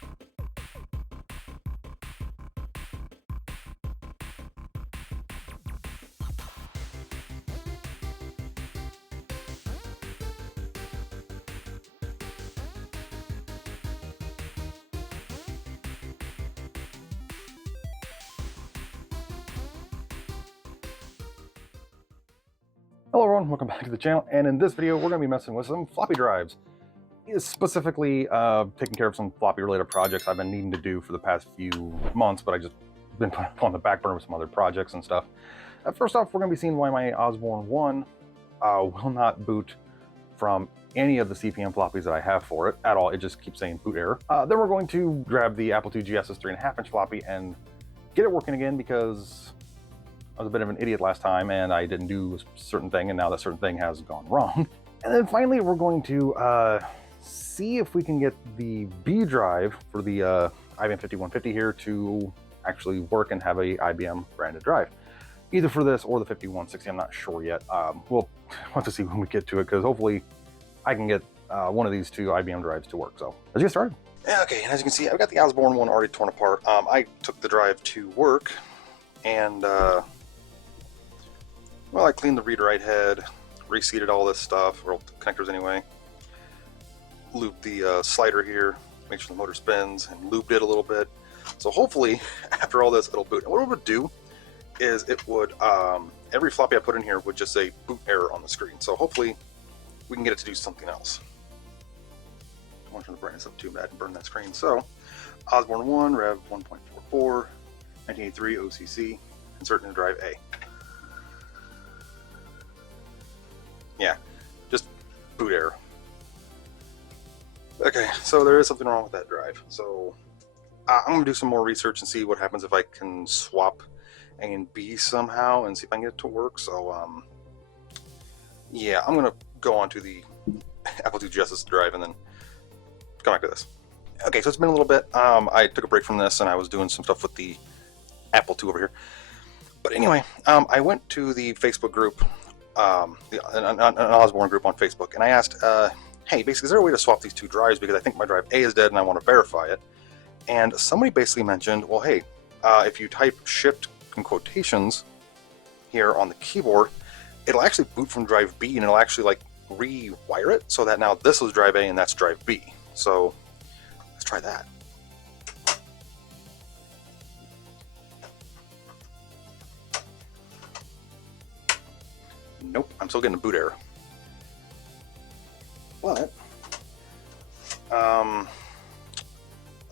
Hello everyone, welcome back to the channel, and in this video we're going to be messing with some floppy drives. Specifically taking care of some floppy related projects I've been needing to do for the past few months, but I just been putting on the back burner with some other projects and stuff. First off, we're going to be seeing why my Osborne 1 will not boot from any of the CPM floppies that I have for it at all. It just keeps saying boot error. Then we're going to grab the Apple II GS's 3.5-inch floppy and get it working again, because I was a bit of an idiot last time and I didn't do a certain thing, and now that certain thing has gone wrong. And then finally we're going to see if we can get the B drive for the IBM 5150 here to actually work and have a IBM branded drive. Either for this or the 5160, I'm not sure yet. We'll have to see when we get to it, because hopefully I can get one of these two IBM drives to work. So let's get started. Okay, and as you can see, I've got the Osborne one already torn apart. I took the drive to work and well, I cleaned the read-write head, reseated all this stuff, or connectors anyway, looped the slider here, make sure the motor spins, and looped it a little bit. So hopefully, after all this, it'll boot. And what it would do is it would, every floppy I put in here would just say boot error on the screen. So hopefully, we can get it to do something else. I want to turn the brightness up too bad and burn that screen. So, Osborne 1, Rev 1.44, 1983 OCC, insert into drive A. Yeah, just boot error. Okay, so there is something wrong with that drive. So I'm going to do some more research and see what happens if I can swap A and B somehow and see if I can get it to work. So yeah, I'm going to go on to the Apple II GS's drive and then come back to this. Okay, so it's been a little bit. I took a break from this and I was doing some stuff with the Apple II over here. But anyway, I went to the Facebook group, an Osborne group on Facebook, and I asked, hey, basically, is there a way to swap these two drives, because I think my drive A is dead and I want to verify it. And somebody basically mentioned, well, hey, if you type shift in quotations here on the keyboard, it'll actually boot from drive B, and it'll actually like rewire it so that now this is drive A and that's drive B. So let's try that. Nope, I'm still getting a boot error. But,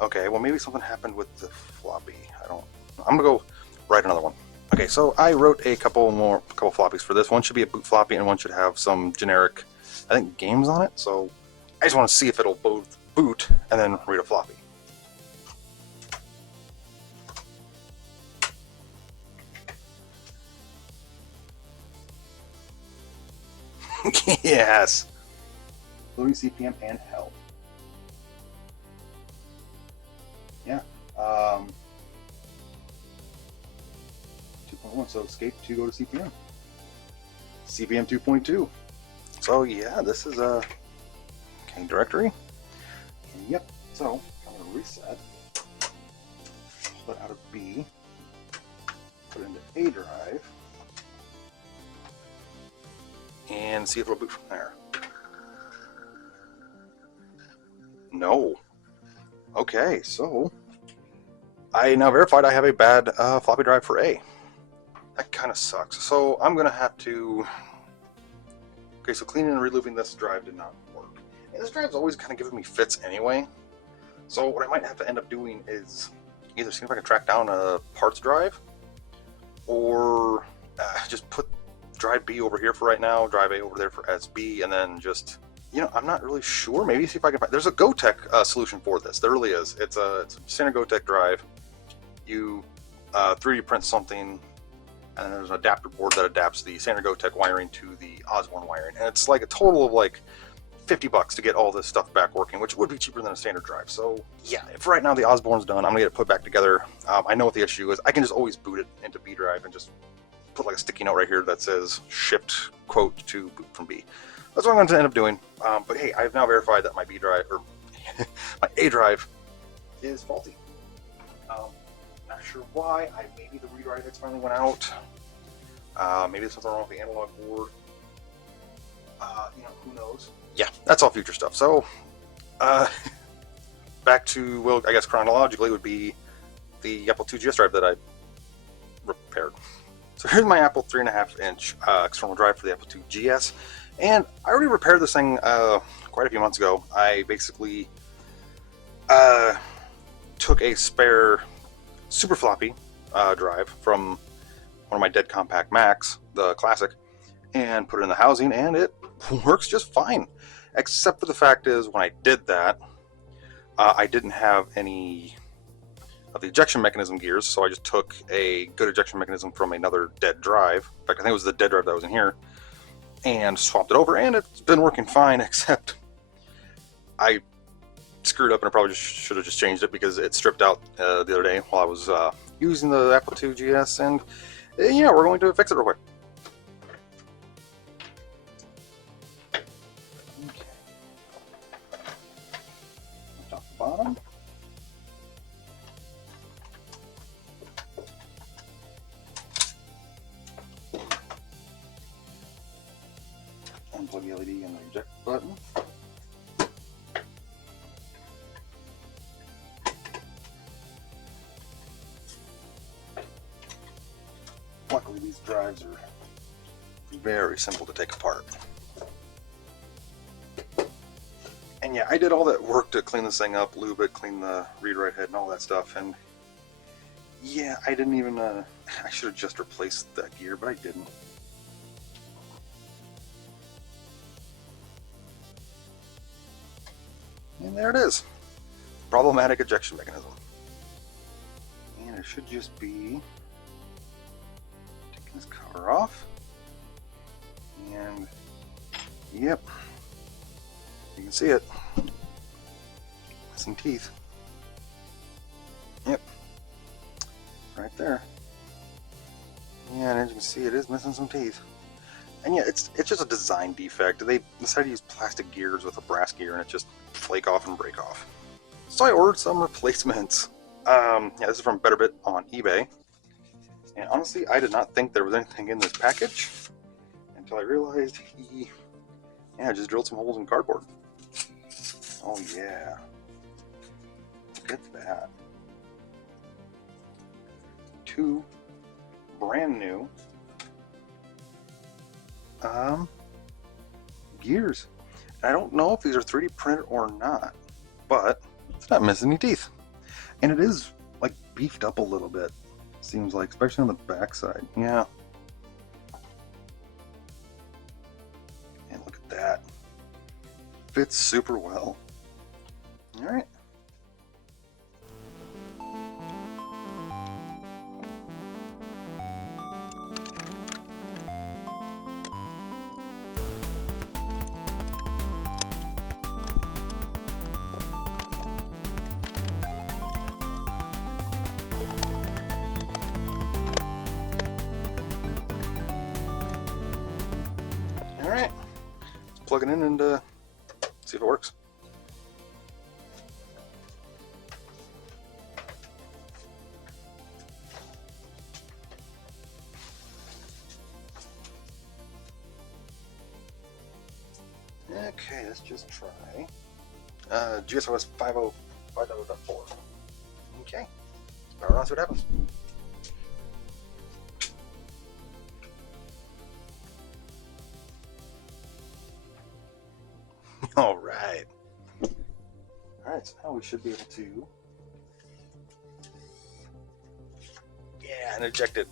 okay, well maybe something happened with the floppy. I'm gonna go write another one. Okay, so I wrote a couple floppies for this. One should be a boot floppy and one should have some generic, I think, games on it. So I just want to see if it'll both boot and then read a floppy. Yes. Loading CPM and help. Yeah. 2.1. So escape to go to CPM. CPM 2.2. So yeah, this is a directory. And yep. So I'm gonna reset. Pull it out of B. Put it into A drive. And see if it'll boot from there. No. Okay, so I now verified I have a bad floppy drive for A. That kind of sucks. So I'm gonna have to. Okay, so cleaning and relooping this drive did not work. And this drive's always kind of giving me fits anyway. So what I might have to end up doing is either see if I can track down a parts drive, or just put drive B over here for right now, drive A over there for SB, and then just, you know, I'm not really sure. Maybe see if I can find. There's a GoTech solution for this. There really is. It's a standard GoTech drive. You 3D print something, and then there's an adapter board that adapts the standard GoTech wiring to the Osborne wiring, and it's like a total of like $50 to get all this stuff back working, which would be cheaper than a standard drive. So yeah, if right now the Osborne's done, I'm gonna get it put back together. I know what the issue is. I can just always boot it into B drive and just put like a sticky note right here that says shift quote to boot from B. That's what I'm going to end up doing. But hey, I've now verified that my B drive, or my A drive, is faulty. Not sure why. Maybe the read-write heads finally went out. Maybe there's something wrong with the analog board. Who knows? Yeah, that's all future stuff. So, back to, well, I guess chronologically would be the Apple II GS drive that I repaired. So here's my Apple 3.5-inch external drive for the Apple II GS, and I already repaired this thing quite a few months ago. I basically took a spare super floppy drive from one of my dead compact Macs, the classic, and put it in the housing, and it works just fine. Except for the fact is, when I did that, I didn't have any of the ejection mechanism gears, so I just took a good ejection mechanism from another dead drive. In fact, I think it was the dead drive that was in here, and swapped it over, and it's been working fine, except I screwed up and I probably should have just changed it because it stripped out the other day while I was using the Apple II GS, and yeah, we're going to fix it real quick. Okay. Top to bottom. Unplug the LED and the eject button. Luckily, these drives are very simple to take apart. And yeah, I did all that work to clean this thing up, lube it, clean the read-write head and all that stuff, and yeah, I didn't even, I should have just replaced that gear, but I didn't. And there it is. Problematic ejection mechanism. And it should just be taking this cover off. And yep, you can see it. Missing teeth. Yep, right there. Yeah, and as you can see, it is missing some teeth. And yeah, it's just a design defect. They decided to use plastic gears with a brass gear, and it just flake off and break off. So I ordered some replacements. Yeah, this is from BetterBit on eBay. And honestly, I did not think there was anything in this package until I realized he, just drilled some holes in cardboard. Oh yeah, look at that. 2 brand new gears. And I don't know if these are 3D printed or not, but it's not missing any teeth. And it is like beefed up a little bit, seems like, especially on the back side. Yeah. And look at that. Fits super well. Alright. Alright, let's plug it in and see if it works. Okay, let's just try GSOS 5.0.4. Okay, let's power it on, see what happens. Alright. Alright, so now we should be able to... Yeah, and eject it.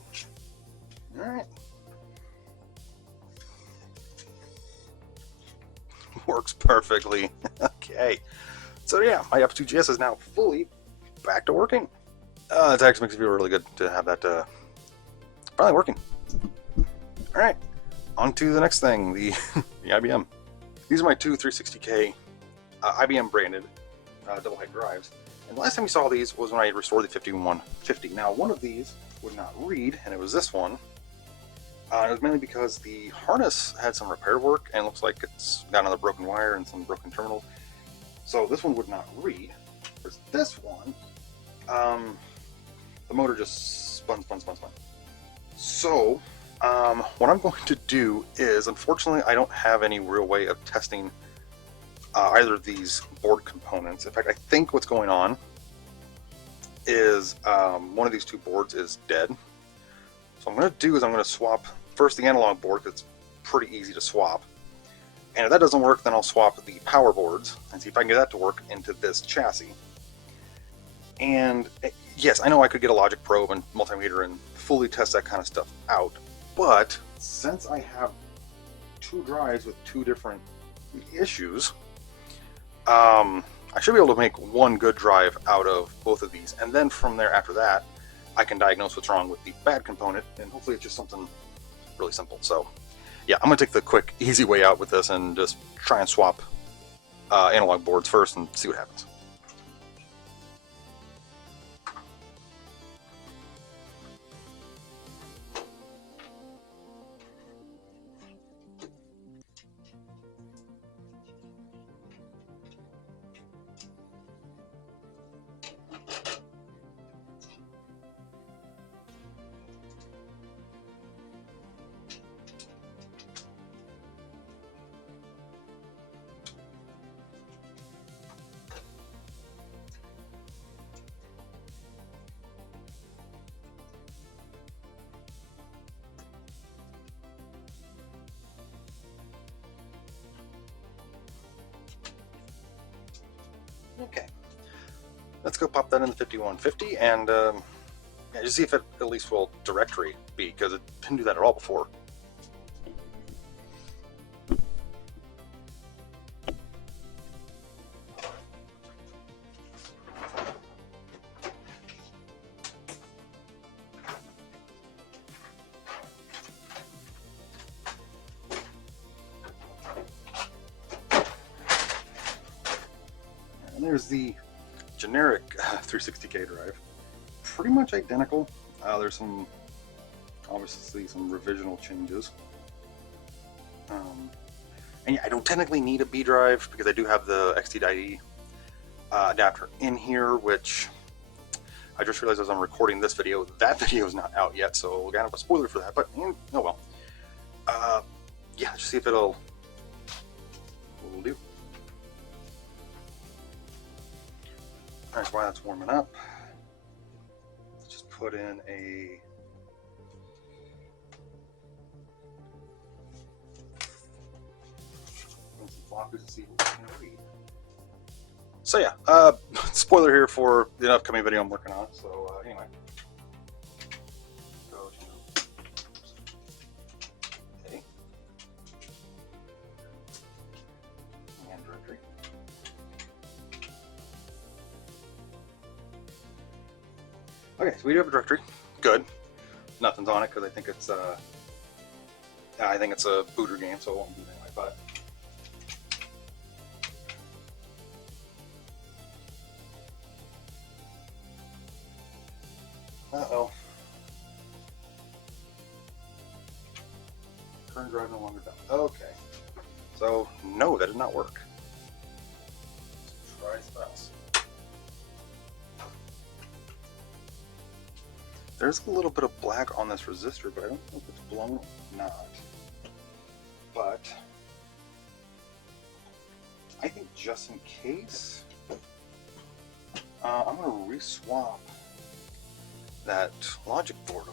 Alright. Works perfectly. Okay. So yeah, my Apple II GS is now fully back to working. It actually makes me feel really good to have that finally working. Alright, on to the next thing, the IBM. These are my 2 360K IBM branded double height drives. And the last time we saw these was when I restored the 5150. Now, one of these would not read, and it was this one. It was mainly because the harness had some repair work, and it looks like it's got another broken wire and some broken terminals. So this one would not read. Whereas this one, the motor just spun. So, what I'm going to do is, unfortunately, I don't have any real way of testing either of these board components. In fact, I think what's going on is one of these two boards is dead. So what I'm going to do is I'm going to swap first the analog board, because it's pretty easy to swap. And if that doesn't work, then I'll swap the power boards and see if I can get that to work into this chassis. And yes, I know I could get a logic probe and multimeter and fully test that kind of stuff out, but since I have two drives with two different issues, I should be able to make one good drive out of both of these, and then from there, after that, I can diagnose what's wrong with the bad component, and hopefully it's just something really simple. So yeah, I'm going to take the quick, easy way out with this and just try and swap analog boards first and see what happens. Okay, let's go pop that in the 5150 and yeah, just see if it at least will directory B, because it didn't do that at all before. And there's the generic 360K drive. Pretty much identical. There's some, obviously, some revisional changes. And yeah, I don't technically need a B drive because I do have the XT.IE adapter in here, which I just realized as I'm recording this video, that video is not out yet, so we'll have a spoiler for that, but oh well. Yeah, just see if it'll do. Alright, while that's warming up, let's just put in a some floppies to see what we can read. So yeah, spoiler here for the upcoming video I'm working on. So anyway, go to A and directory. Okay, so we do have a directory. Good. Nothing's on it because I think it's a booter game, so it won't do it anyway. But uh-oh. Current drive no longer done. Okay. So no, that did not work. Try something else. There's a little bit of black on this resistor, but I don't know if it's blown or not. But I think just in case, I'm going to re-swap that logic board over.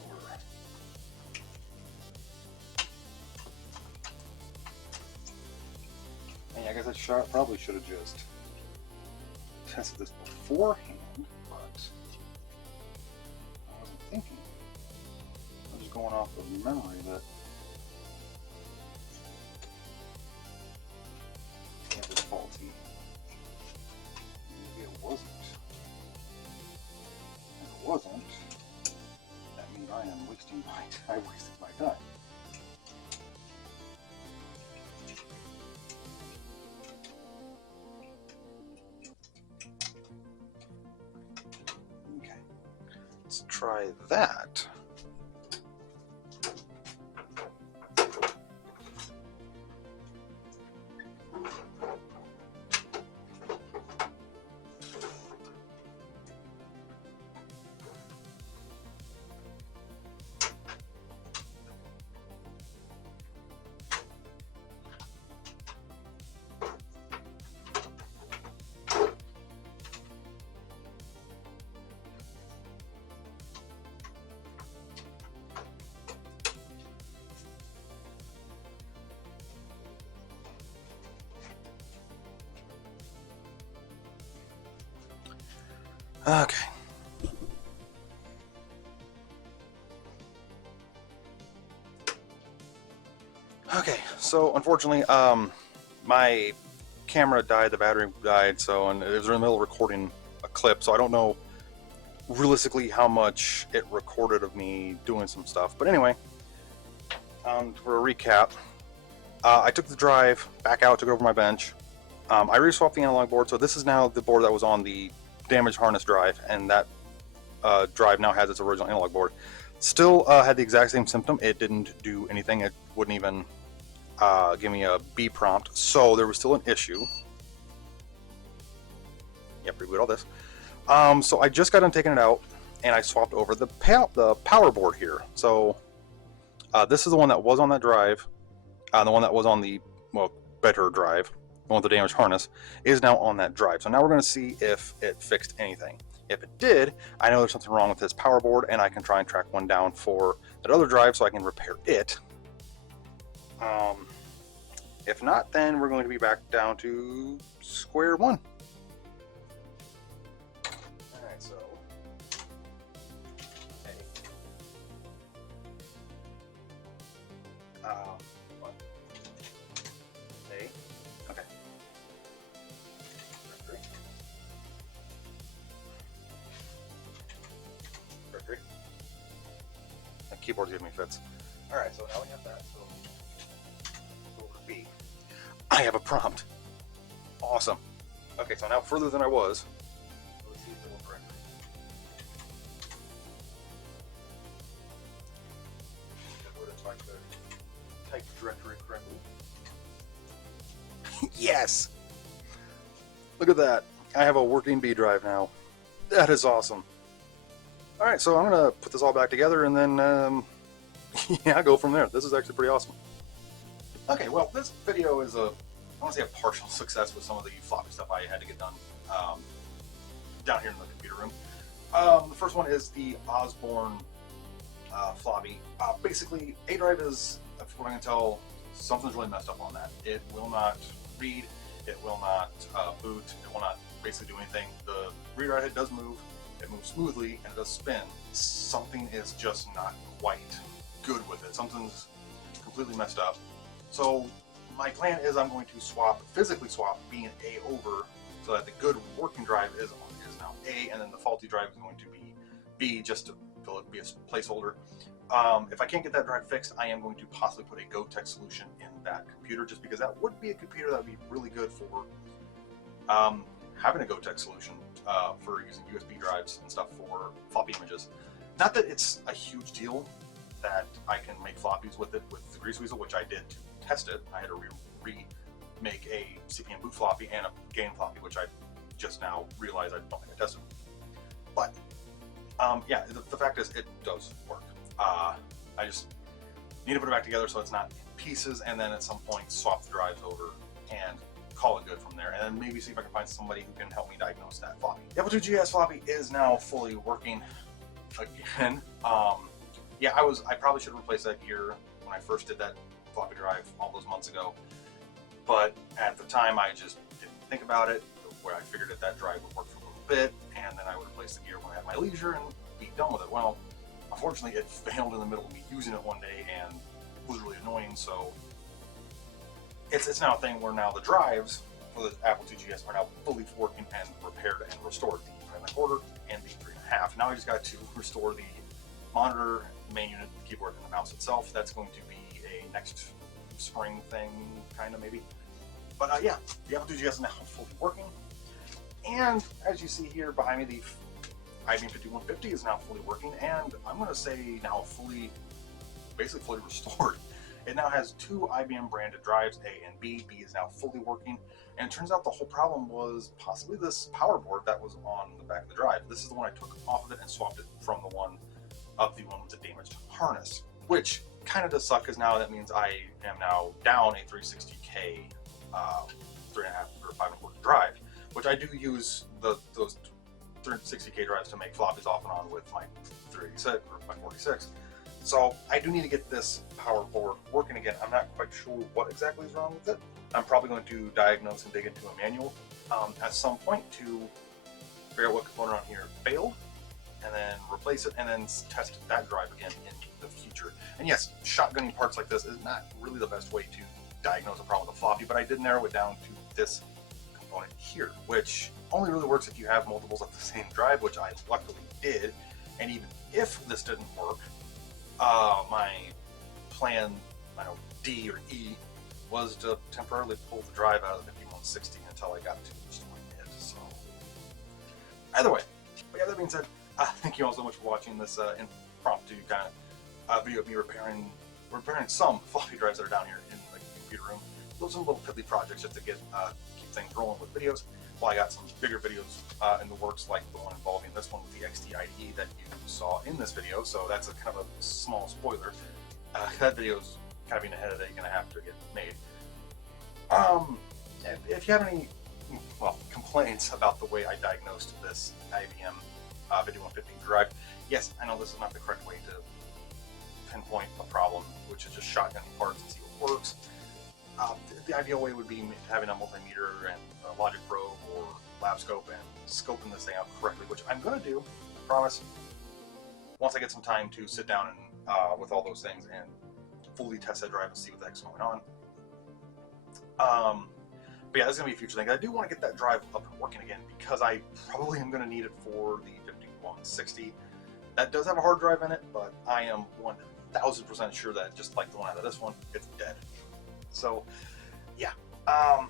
And yeah, I guess I probably should have just tested this beforehand, but I wasn't thinking. I'm just going off of memory that it was faulty. Maybe it wasn't. If it wasn't, that means I am wasting my time. I wasted my time. Okay, let's try that. Okay. Okay, so unfortunately, my camera died, the battery died, so, and it was in the middle of recording a clip, so I don't know realistically how much it recorded of me doing some stuff. But anyway, for a recap, I took the drive back out, took it over my bench. I re-swapped the analog board, so this is now the board that was on the damaged harness drive, and that drive now has its original analog board. Still had the exact same symptom. It didn't do anything. It wouldn't even give me a B prompt, so there was still an issue. Yep, reboot all this. So I just got done taking it out, and I swapped over the power board here. So this is the one that was on that drive. The one that was on the, well, better drive, the one with the damaged harness, is now on that drive. So now we're going to see if it fixed anything. If it did, I know there's something wrong with this power board, and I can try and track one down for that other drive so I can repair it. If not, then we're going to be back down to square one. Alright, so... Hey. What? Hey. Okay. Directory. The keyboard's giving me fits. Alright, so now we have that. So B. I have a prompt. Awesome. Okay, so now further than I was. Let's see if it will correctly. I would have tried to type the directory correctly. Yes! Look at that. I have a working B drive now. That is awesome. Alright, so I'm going to put this all back together and then, yeah, go from there. This is actually pretty awesome. Okay, well, this video is I want to say a partial success with some of the floppy stuff I had to get done down here in the computer room. The first one is the Osborne floppy. Basically, A drive is, from what I can tell, something's really messed up on that. It will not read, it will not boot, it will not basically do anything. The read write head does move, it moves smoothly, and it does spin. Something is just not quite good with it. Something's completely messed up. So my plan is I'm going to physically swap B and A over so that the good working drive is now A, and then the faulty drive is going to be B, just to be a placeholder. If I can't get that drive fixed, I am going to possibly put a GoTech solution in that computer, just because that would be a computer that would be really good for having a GoTech solution for using USB drives and stuff for floppy images. Not that it's a huge deal that I can make floppies with it with the Grease Weasel, which I did to test it. I had to remake a CPM boot floppy and a game floppy, which I just now realized I don't think I tested. But yeah, the fact is it does work. I just need to put it back together so it's not in pieces, and then at some point swap the drives over and call it good from there, and then maybe see if I can find somebody who can help me diagnose that floppy. The Apple II GS floppy is now fully working again. Yeah, I probably should have replaced that gear when I first did that floppy drive all those months ago, but at the time I just didn't think about it, where I figured that drive would work for a little bit, and then I would replace the gear when I had my leisure and be done with it. Well, unfortunately it failed in the middle of me using it one day and was really annoying, so it's now a thing where now the drives for the Apple II GS are now fully working and repaired and restored, the 3.25 and the 3.5. Now I just got to restore the monitor, main unit, the keyboard, and the mouse itself. That's going to be a next spring thing, kind of, maybe. But yeah, the Apple II GS is now fully working. And as you see here behind me, the IBM 5150 is now fully working, and I'm going to say now basically fully restored. It now has two IBM branded drives, A and B. B is now fully working, and it turns out the whole problem was possibly this power board that was on the back of the drive. This is the one I took off of it and swapped it from the one with the damaged harness, which kind of does suck, because now that means I am now down a 360K 3.5 or 5.25 drive, which I do use those 360K drives to make floppies off and on with my 386 or my 46. So I do need to get this power board working again. I'm not quite sure what exactly is wrong with it. I'm probably going to diagnose and dig into a manual at some point to figure out what component on here failed, and then replace it, and then test that drive again in the future. And yes, shotgunning parts like this is not really the best way to diagnose a problem with a floppy, but I did narrow it down to this component here, which only really works if you have multiples of the same drive, which I luckily did. And even if this didn't work, my plan, I don't know, D or E, was to temporarily pull the drive out of the 5160 until I got to just it. So either way, but yeah, that being said, thank you all so much for watching this impromptu kind of video of me repairing some floppy drives that are down here in the computer room. Those are little piddly projects just to get keep things rolling with videos. While I got some bigger videos in the works, like the one involving this one with the XT IDE that you saw in this video. So that's a kind of a small spoiler. That video's kind of in ahead of that. You're gonna have to get made. If you have any complaints about the way I diagnosed this IBM 5150 drive, yes, I know this is not the correct way to pinpoint a problem, which is just shotgunning parts and see what works. The ideal way would be having a multimeter and a logic probe or lab scope and scoping this thing out correctly, which I'm going to do, I promise, once I get some time to sit down and with all those things and fully test that drive and see what the heck's going on. But yeah, this is going to be a future thing. I do want to get that drive up and working again because I probably am going to need it for the 5160. That does have a hard drive in it, but I am 1000% sure that just like the one out of this one, it's dead. So yeah, and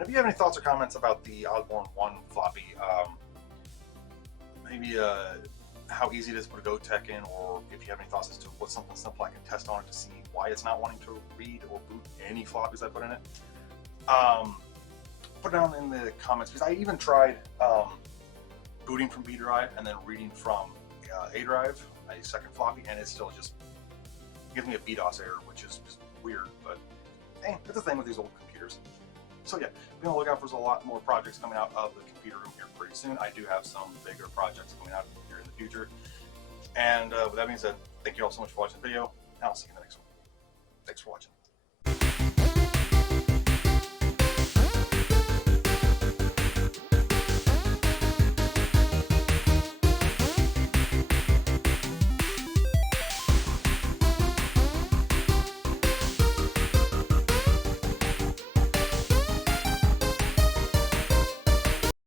if you have any thoughts or comments about the Osborne 1 floppy, maybe how easy it is to put a Go Tech in, or if you have any thoughts as to what's something simple I can test on it to see why it's not wanting to read or boot any floppies I put in it, put it down in the comments, because I even tried booting from B drive and then reading from A drive, a second floppy, and it still just gives me a BDOS error, which is just weird, but hey, it's a thing with these old computers. So yeah, be on the lookout for a lot more projects coming out of the computer room here pretty soon. I do have some bigger projects coming out here in the future. And with that being said, thank you all so much for watching the video, and I'll see you in the next one. Thanks for watching.